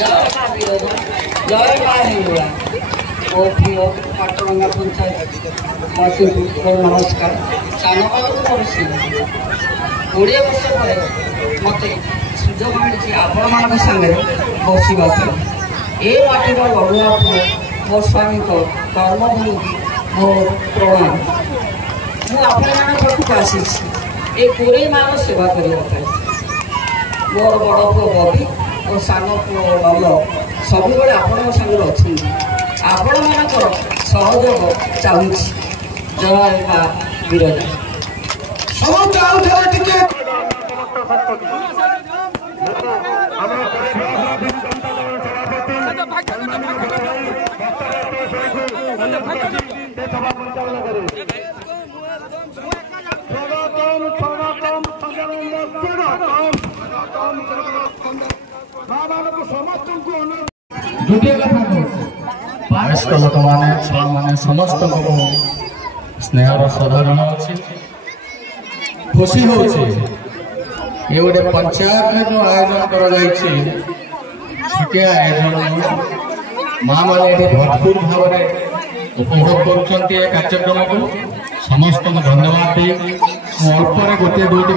जय माँ विरोधा, जय माँ हिंगुला। ओ प्रिय पाटरंगा पंचायत नमस्कार। सान बाबू कोड़े वर्ष पर मत सुजोग मिली आपण मान सागर बसवा ये माटीर लड़ुआ पुओ मो स्वामी कर्मभूमि मो प्रणाम। मुझे आसी ये कोरे मान सेवा करने मोर बड़ पुओ बबी और सान पुओ नल सब आपण सागर अच्छा आपण मान सहयोग चाहूँ। जय माँ विरजा। वयस्क लोक मैंने समस्त स्नेहर साधारण अच्छी खुशी हो गोटे पंचायत में जो आयोजन कर आयोजन माँ मैंने भरपूर भाव उपभोग कर कार्यक्रम को समस्त धन्यवाद दी। अल्प गोटे दुईटी